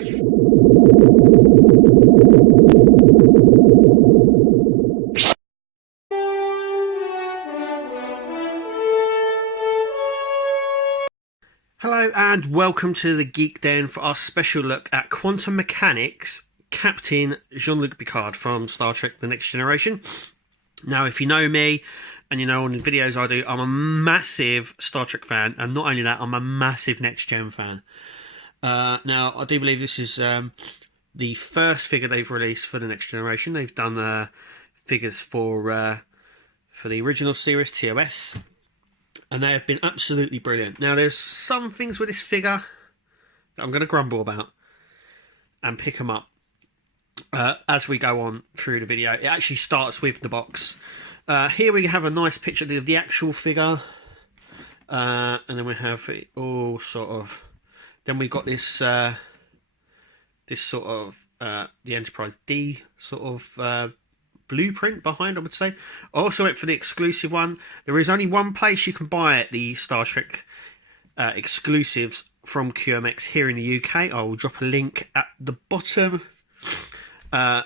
Hello and welcome to the Geek Den for our special look at quantum mechanics Captain Jean-Luc Picard from Star Trek The Next Generation. Now, if you know me and you know on the videos I do, I'm a massive Star Trek fan, and not only that, I'm a massive Next Gen fan. Now, I do believe this is the first figure they've released for The Next Generation. They've done figures for the original series, TOS. And they have been absolutely brilliant. Now, there's some things with this figure that I'm going to grumble about and pick them up as we go on through the video. It actually starts with the box. Here we have a nice picture of the actual figure. And then we have it all sort of... Then we've got this sort of... the Enterprise D sort of... blueprint behind, I would say. I also went for the exclusive one. There is only one place you can buy the Star Trek exclusives from QMx here in the UK. I will drop a link at the bottom. And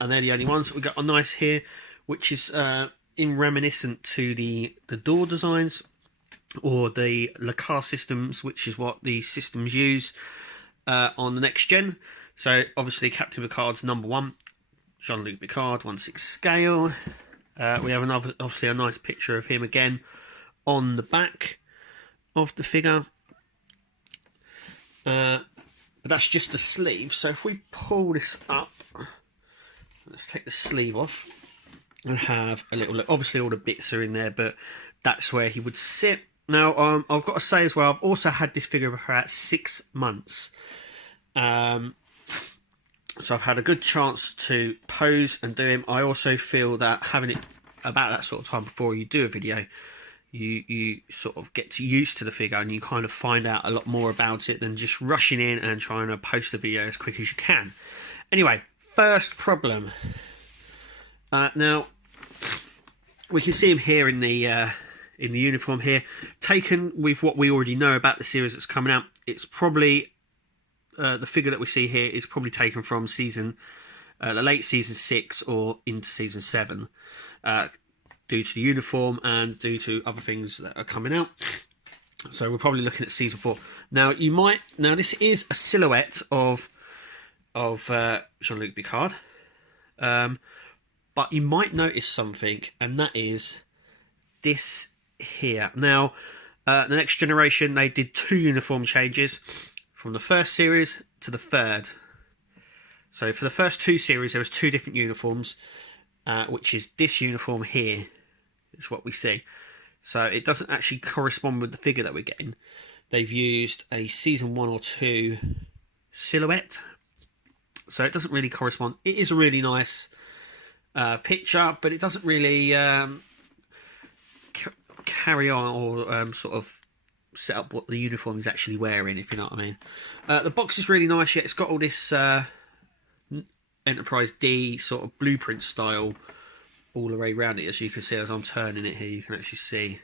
they're the only ones. We've got a nice here, which is in reminiscent to the door designs or the Lacar systems, which is what the systems use on the Next Gen. So obviously Captain Picard's #1. Jean-Luc Picard, 1/6 scale. We have obviously a nice picture of him again on the back of the figure. But that's just the sleeve. So if we pull this up, let's take the sleeve off and have a little look. Obviously all the bits are in there, but that's where he would sit. Now, I've got to say as well, I've also had this figure for about 6 months. So I've had a good chance to pose and do him. I also feel that having it about that sort of time before you do a video, you sort of get used to the figure and you kind of find out a lot more about it than just rushing in and trying to post the video as quick as you can. Anyway, first problem. Now, we can see him here in the uniform here. Taken with what we already know about the series that's coming out, it's probably... the figure that we see here is probably taken from the late season 6 or into season 7, due to the uniform and due to other things that are coming out. So we're probably looking at season 4. Now this is a silhouette of Jean-Luc Picard, but you might notice something, and that is this here. Now, the Next Generation, they did 2 uniform changes. From the first series to the third. So for the first 2 series, there was 2 different uniforms, which is this uniform here, is what we see. So it doesn't actually correspond with the figure that we're getting. They've used a season 1 or 2 silhouette, so it doesn't really correspond. It is a really nice picture, but it doesn't really carry on or sort of set up what the uniform is actually wearing, if you know what I mean. The box is really nice. Yet it's got all this Enterprise D sort of blueprint style all the way around it. As you can see, as I'm turning it here, you can actually see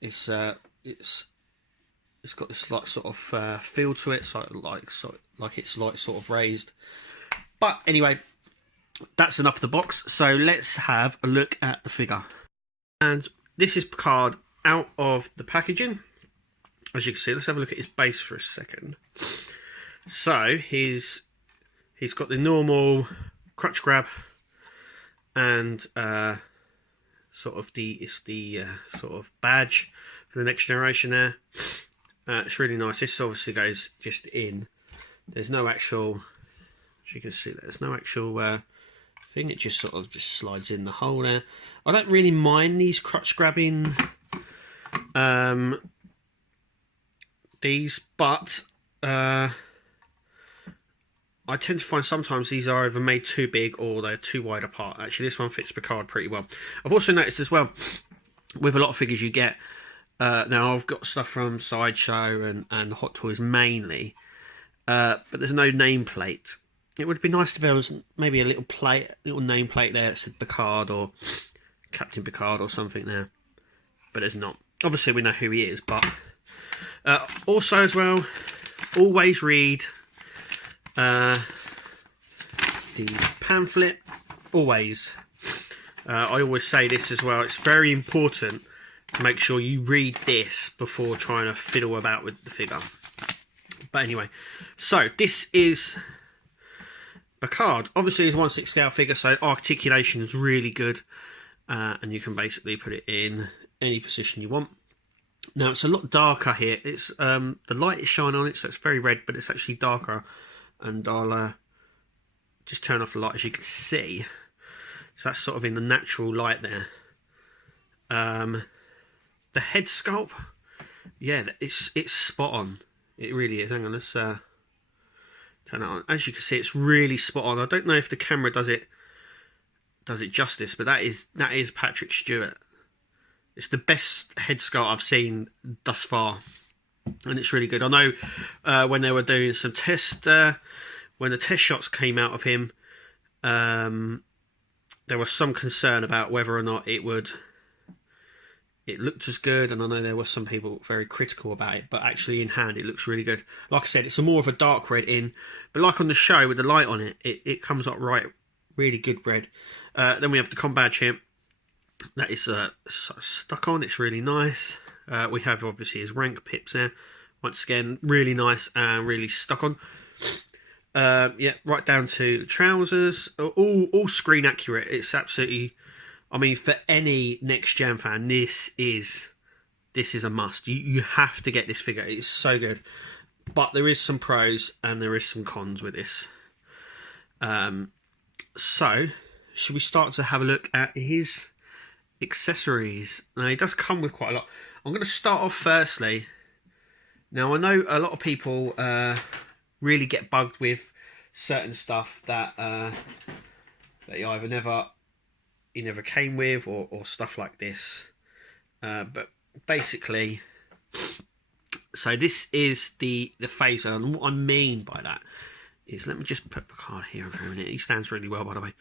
it's got this like sort of feel to it, so like it's like sort of raised. But anyway, that's enough of the box. So let's have a look at the figure. And this is Picard out of the packaging. As you can see, let's have a look at his base for a second. So he's got the normal crutch grab and sort of the sort of badge for the Next Generation there. It's really nice. This obviously goes just in. There's no actual, as you can see, there's no actual thing. It just sort of just slides in the hole there. I don't really mind these crutch grabbing these, but I tend to find sometimes these are either made too big or they're too wide apart. Actually, this one fits Picard pretty well. I've also noticed as well, with a lot of figures you get, now I've got stuff from Sideshow and Hot Toys mainly, but there's no nameplate. It would be nice if there was maybe a little nameplate there that said Picard or Captain Picard or something there, but there's not. Obviously we know who he is, but also as well, always read the pamphlet. Always. I always say this as well. It's very important to make sure you read this before trying to fiddle about with the figure. But anyway, so this is Picard. Obviously, it's 1/6 scale figure, so articulation is really good, and you can basically put it in any position you want. Now it's a lot darker here. It's the light is shining on it, so it's very red, but it's actually darker. And I'll just turn off the light, as you can see. So that's sort of in the natural light there. The head sculpt, yeah, it's spot on. It really is. Hang on, let's turn it on. As you can see, it's really spot on. I don't know if the camera does it justice, but that is Patrick Stewart. It's the best head sculpt I've seen thus far, and it's really good. I know when they were doing some test, when the test shots came out of him, there was some concern about whether or not it looked as good, and I know there were some people very critical about it, but actually in hand it looks really good. Like I said, it's more of a dark red in, but like on the show with the light on it, it comes up right, really good red. Then we have the com badge here. That is stuck on. It's really nice. We have obviously his rank pips there. Once again, really nice and really stuck on. Yeah, right down to the trousers. All screen accurate. It's absolutely, I mean, for any next gen fan, this is a must. You have to get this figure. It's so good. But there is some pros and there is some cons with this. So should we start to have a look at his accessories? Now, he does come with quite a lot. I'm going to start off firstly. Now, I know a lot of people really get bugged with certain stuff that he either never came with, or stuff like this. But basically, so this is the phaser, and what I mean by that is, let me just put Picard here for a minute. He stands really well, by the way.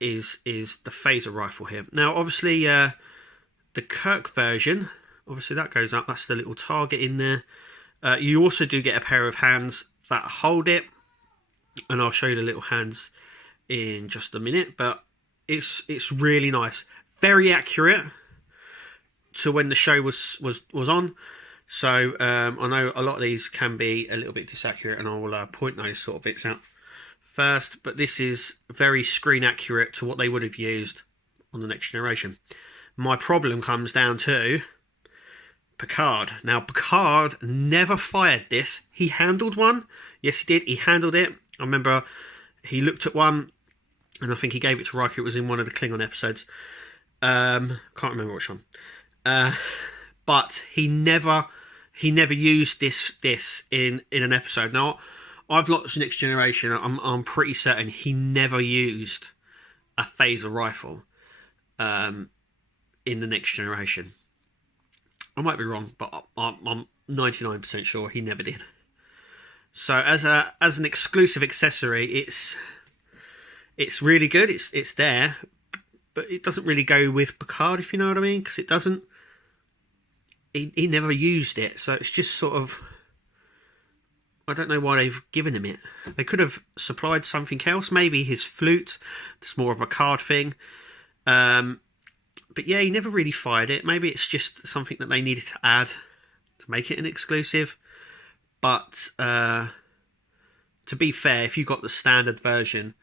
Is the phaser rifle here. Now, obviously, the Kirk version, obviously that goes up. That's the little target in there. You also do get a pair of hands that hold it, and I'll show you the little hands in just a minute. But it's really nice, very accurate to when the show was on. So I know a lot of these can be a little bit disaccurate, and I will point those sort of bits out first, but this is very screen accurate to what they would have used on the Next Generation. My problem comes down to Picard. Now, Picard never fired this. He handled one. Yes, he did. He handled it. I remember he looked at one, and I think he gave it to Riker. It was in one of the Klingon episodes. Can't remember which one. But he never used this in an episode. Now, I've watched Next Generation. I'm pretty certain he never used a phaser rifle in the Next Generation. I might be wrong, but I'm 99% sure he never did. So as an exclusive accessory, it's really good. It's there, but it doesn't really go with Picard, if you know what I mean, because it doesn't. He never used it, so it's just sort of. I don't know why they've given him it. They could have supplied something else. Maybe his flute. That's more of a card thing. But yeah, he never really fired it. Maybe it's just something that they needed to add to make it an exclusive. But to be fair, if you got the standard version,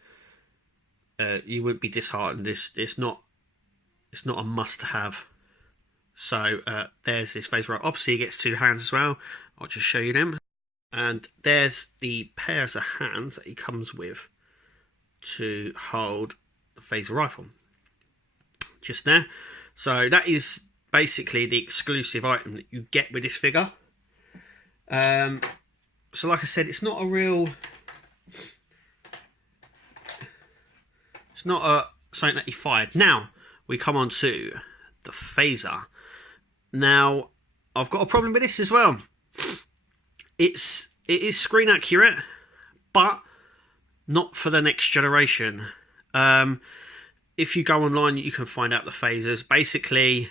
you wouldn't be disheartened. It's not a must-have. So there's this phaser rifle. Obviously, he gets two hands as well. I'll just show you them. And there's the pairs of hands that he comes with to hold the phaser rifle. Just there. So that is basically the exclusive item that you get with this figure. So like I said, it's not something that he fired. Now we come on to the phaser. Now I've got a problem with this as well. It is screen accurate, but not for the Next Generation. If you go online, you can find out the phasers. Basically,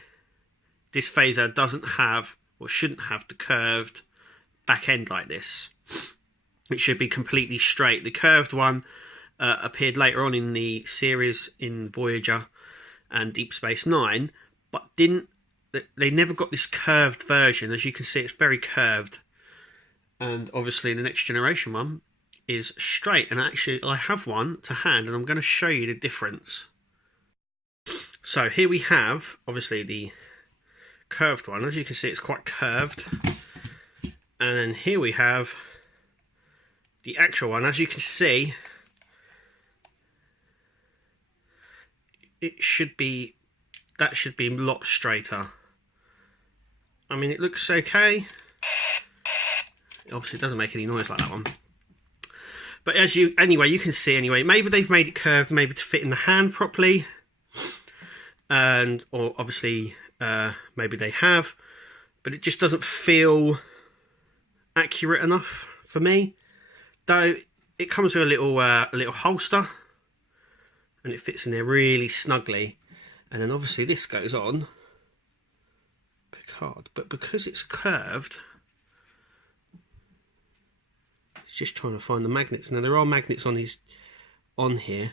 this phaser doesn't have, or shouldn't have, the curved back end like this. It should be completely straight. The curved one appeared later on in the series in Voyager and Deep Space Nine, but they never got this curved version. As you can see, it's very curved. And obviously the Next Generation one is straight. And actually I have one to hand and I'm going to show you the difference. So here we have obviously the curved one. As you can see, it's quite curved. And then here we have the actual one. As you can see, that should be a lot straighter. I mean, it looks okay. Obviously it doesn't make any noise like that one. But anyway, you can see anyway, maybe they've made it curved, maybe to fit in the hand properly. Or obviously maybe they have, but it just doesn't feel accurate enough for me. Though it comes with a little holster, and it fits in there really snugly. And then obviously this goes on Picard, but because it's curved, it's just trying to find the magnets. Now there are magnets on here.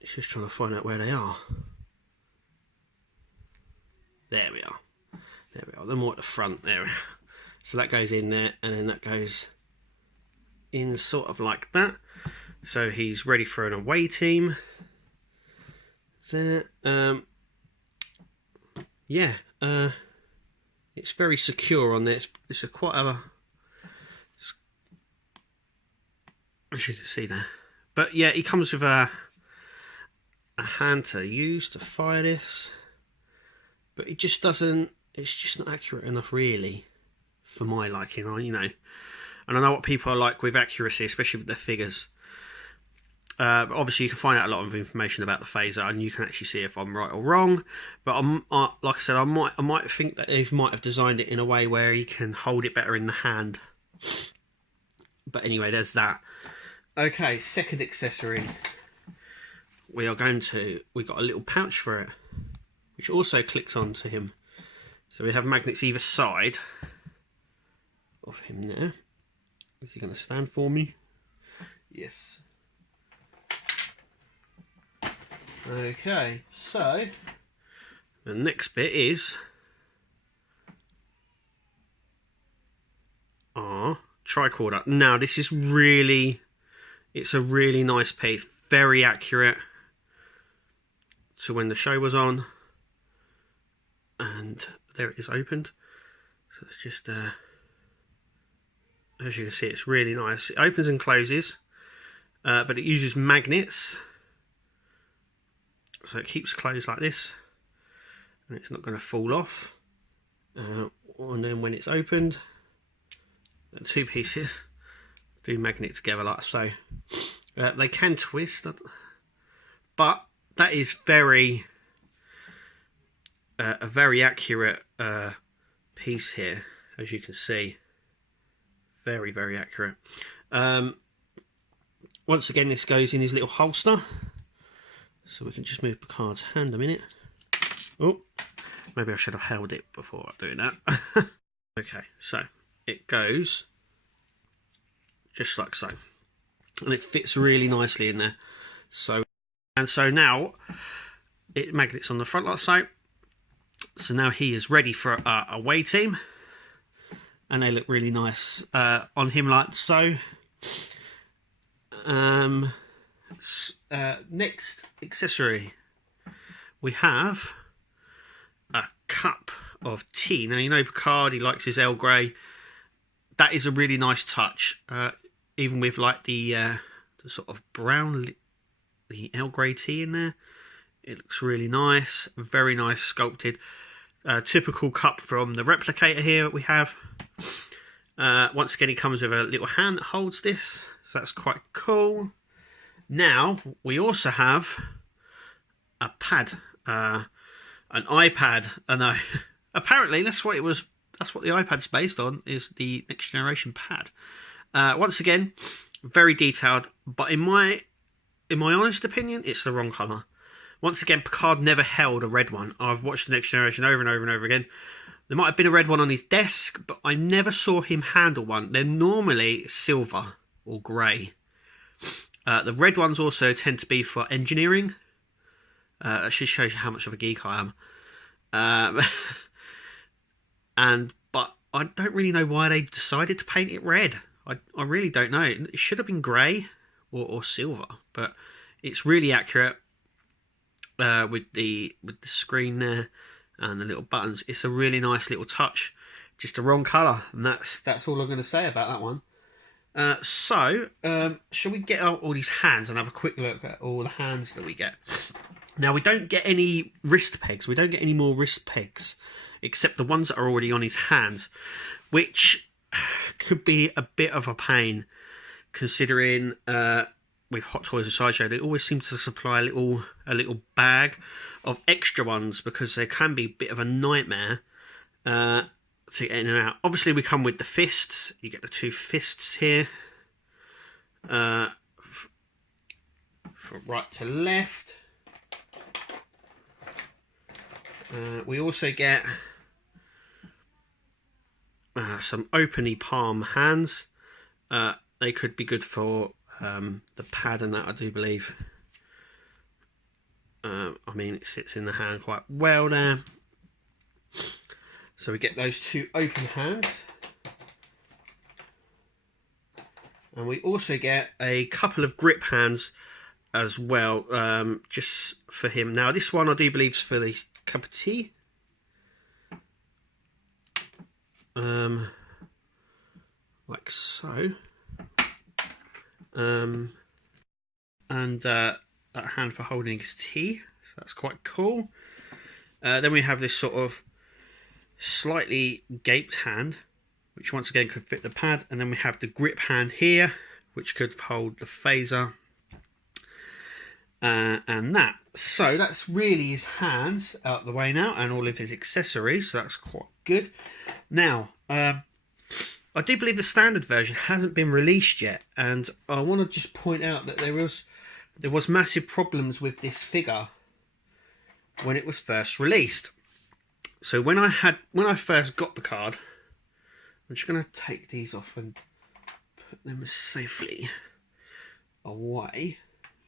It's just trying to find out where they are. There we are. There we are. They're more at the front there. So that goes in there, and then that goes in sort of like that. So he's ready for an away team. There. Yeah. It's very secure on there. It's a quite a. As you can see there. But yeah, he comes with a hand to use to fire this, but it just doesn't, it's just not accurate enough really for my liking, you know. And I know what people are like with accuracy, especially with their figures. But obviously you can find out a lot of information about the phaser, and you can actually see if I'm right or wrong. But like I said, I might think that they might have designed it in a way where you can hold it better in the hand. But anyway, there's that. Okay, second accessory. We've got a little pouch for it, which also clicks onto him. So we have magnets either side of him there. Is he going to stand for me? Yes. Okay, so the next bit is our tricorder. Now this is it's a really nice piece, very accurate. So when the show was on, and there it is opened. So it's just, as you can see, it's really nice. It opens and closes, but it uses magnets. So it keeps closed like this, and it's not going to fall off. And then when it's opened, the two pieces do magnet together like so. They can twist, but that is a very accurate piece here, as you can see. Very, very accurate. Once again, this goes in his little holster. So we can just move Picard's hand a minute. Oh, maybe I should have held it before doing that. Okay, so it goes just like so. And it fits really nicely in there. So now it magnets on the front like so. So now he is ready for a away team, and they look really nice on him like so. Next accessory, we have a cup of tea. Now you know Picard, he likes his Earl Grey. That is a really nice touch, even with like the sort of brown. The Earl Grey tea in there. It looks really nice, very nice sculpted. Typical cup from the replicator here that we have. Once again, it comes with a little hand that holds this, so that's quite cool. Now we also have a pad, an iPad. I know. Apparently that's what it was. That's what the iPad's based on, is the Next Generation pad. Once again, very detailed, but in my honest opinion, it's the wrong colour. Once again, Picard never held a red one. I've watched the Next Generation over and over and over again. There might have been a red one on his desk, but I never saw him handle one. They're normally silver or grey. The red ones also tend to be for engineering. That just shows you how much of a geek I am. But I don't really know why they decided to paint it red. I really don't know. It should have been grey or silver, but it's really accurate with the screen there and the little buttons. It's a really nice little touch. Just the wrong colour, and that's all I'm going to say about that one. Shall we get out all these hands and have a quick look at all the hands that we get? Now, we don't get any wrist pegs. We don't get any more wrist pegs, except the ones that are already on his hands, which could be a bit of a pain, considering with Hot Toys and Sideshow, they always seem to supply a little bag of extra ones, because they can be a bit of a nightmare to get in and out. Obviously, we come with the fists. You get the 2 fists here, from right to left. We also get some open palm hands. They could be good for the pad and that, I do believe. I mean, it sits in the hand quite well there. So we get those 2 open hands. And we also get a couple of grip hands as well, just for him. Now, this one I do believe is for the cup of tea. Like so. And that hand for holding his tea, so that's quite cool. Then we have this sort of slightly gaped hand, which once again could fit the pad, and then we have the grip hand here, which could hold the phaser, and that. So that's really his hands out the way now, and all of his accessories, so that's quite good. Now, I do believe the standard version hasn't been released yet, and I want to just point out that there was massive problems with this figure when it was first released. So when I first got the card, I'm just going to take these off and put them safely away,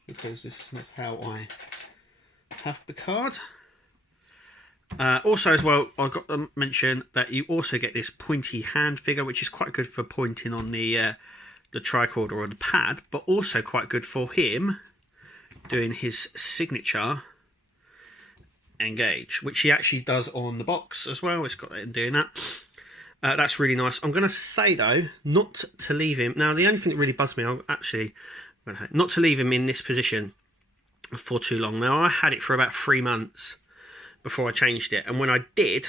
because this is not how I have the card. Also as well, I got to mention that you also get this pointy hand figure, which is quite good for pointing on the tricorder or the pad, but also quite good for him doing his signature engage, which he actually does on the box as well. It's got that in doing that. That's really nice. I'm going to say though, not to leave him. Now, the only thing that really bugs me, not to leave him in this position for too long. Now, I had it for about 3 months before I changed it, and when I did,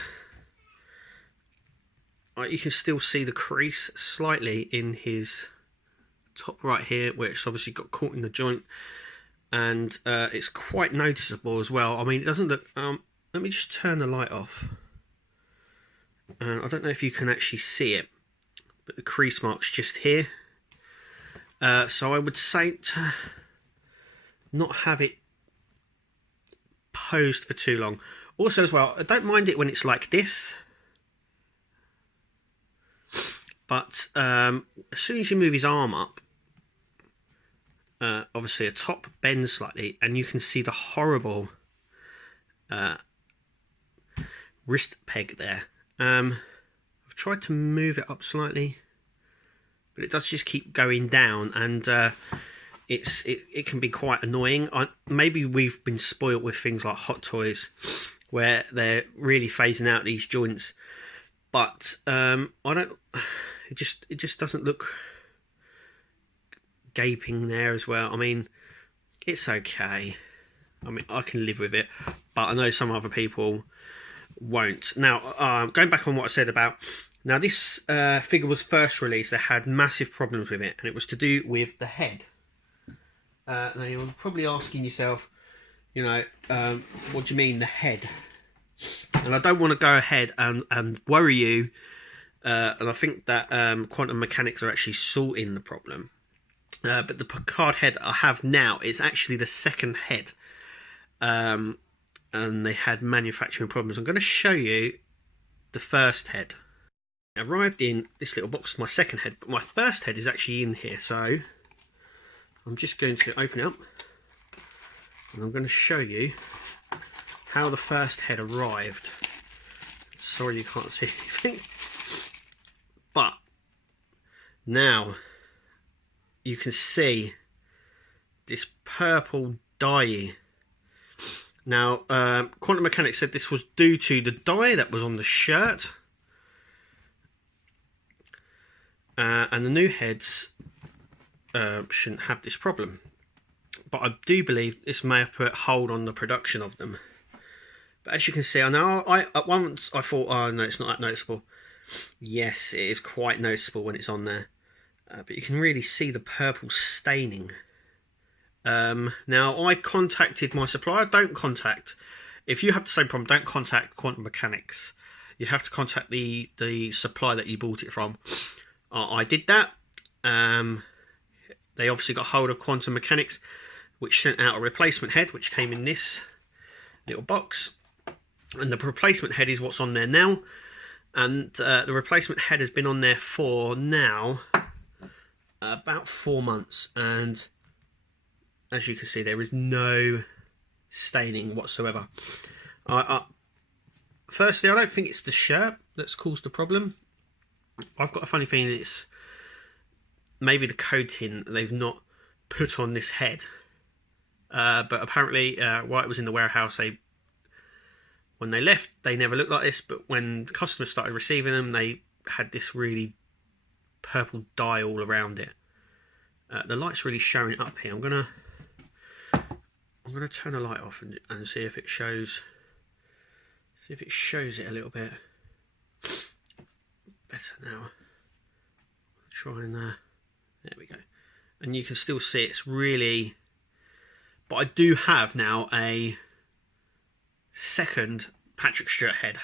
you can still see the crease slightly in his top right here, where it's obviously got caught in the joint, and it's quite noticeable as well. I mean, it doesn't look... let me just turn the light off. I don't know if you can actually see it, but the crease mark's just here. So I would say to not have it posed for too long. Also as well, I don't mind it when it's like this, but as soon as you move his arm up, obviously a top bends slightly, and you can see the horrible wrist peg there. I've tried to move it up slightly, but it does just keep going down, and it can be quite annoying. Maybe we've been spoilt with things like Hot Toys, where they're really phasing out these joints, but I don't. It just doesn't look gaping there as well. I mean, it's okay. I mean, I can live with it, but I know some other people won't. Now, going back on what I said about, now this figure was first released, they had massive problems with it, and it was to do with the head. Now you're probably asking yourself, you know, what do you mean the head? And I don't want to go ahead and worry you, and I think that Quantum Mechanics are actually sorting the problem. But the Picard head I have now is actually the second head, and they had manufacturing problems. I'm going to show you the first head. I arrived in this little box, my second head, but my first head is actually in here, so I'm just going to open it up and I'm going to show you how the first head arrived. Sorry you can't see anything, but now you can see this purple dye. Now Quantum Mechanics said this was due to the dye that was on the shirt, and the new heads shouldn't have this problem, but I do believe this may have put a hold on the production of them. But as you can see, I know at once I thought, oh no, it's not that noticeable. Yes, it is quite noticeable when it's on there, but you can really see the purple staining. Now I contacted my supplier. If you have the same problem, don't contact Quantum Mechanics. You have to contact the supplier that you bought it from. I did that. They obviously got hold of Quantum Mechanics, which sent out a replacement head, which came in this little box. And the replacement head is what's on there now. And the replacement head has been on there for now about 4 months. And as you can see, there is no staining whatsoever. Firstly, I don't think it's the shirt that's caused the problem. I've got a funny feeling it's maybe the coating they've not put on this head. But apparently, while it was in the warehouse, when they left, they never looked like this. But when the customers started receiving them, they had this really purple dye all around it. The light's really showing it up here. I'm gonna turn the light off and see if it shows. See if it shows it a little bit better now. Try and there we go. And you can still see it's really. But I do have now a second Patrick Stewart head,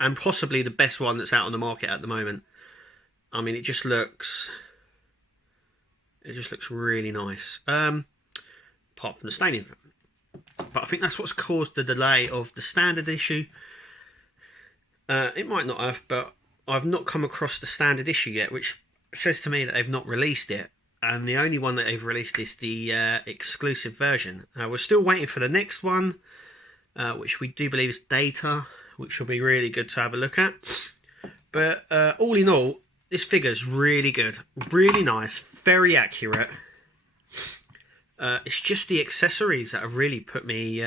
and possibly the best one that's out on the market at the moment. I mean, it just looks really nice. Apart from the staining, but I think that's what's caused the delay of the standard issue. It might not have, but I've not come across the standard issue yet, which says to me that they've not released it. And the only one that they've released is the exclusive version. We're still waiting for the next one, which we do believe is Data, which will be really good to have a look at. But all in all, this figure is really good, really nice, very accurate. It's just the accessories that have really put me,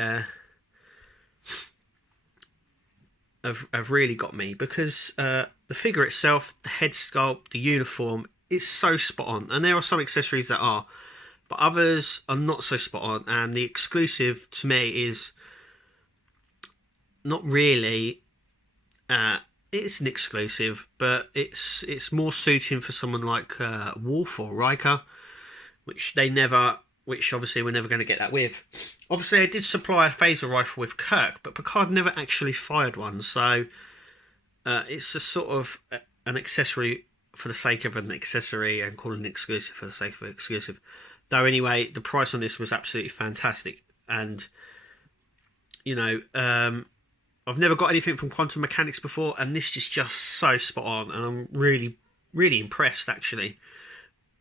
have really got me, because the figure itself, the head sculpt, the uniform, it's so spot on, and there are some accessories that are, but others are not so spot on. And the exclusive to me is not really. It's an exclusive, but it's more suiting for someone like Wolf or Riker, which obviously we're never going to get that with. Obviously, I did supply a phaser rifle with Kirk, but Picard never actually fired one, so it's a sort of an accessory for the sake of an accessory, and calling it exclusive for the sake of an exclusive. Though anyway, the price on this was absolutely fantastic, and you know, I've never got anything from Quantum Mechanics before, and this is just so spot on, and I'm really, really impressed actually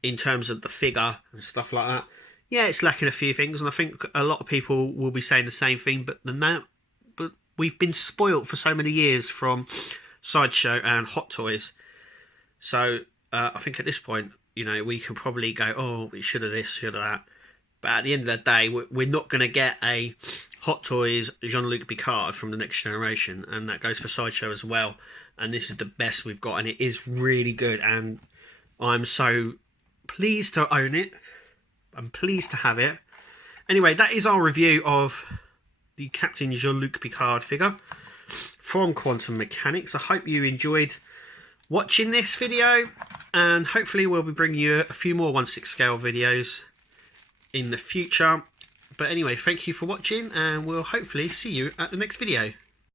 in terms of the figure and stuff like that. Yeah, it's lacking a few things, and I think a lot of people will be saying the same thing, but we've been spoilt for so many years from Sideshow and Hot Toys. So I think at this point, you know, we can probably go, oh, we should have this, should have that. But at the end of the day, we're not going to get a Hot Toys Jean-Luc Picard from the Next Generation, and that goes for Sideshow as well. And this is the best we've got, and it is really good, and I'm so pleased to own it. I'm pleased to have it. Anyway, that is our review of the Captain Jean-Luc Picard figure from Quantum Mechanics. I hope you enjoyed watching this video, and hopefully we'll be bringing you a few more 1/6 scale videos in the future. But anyway, thank you for watching, and we'll hopefully see you at the next video.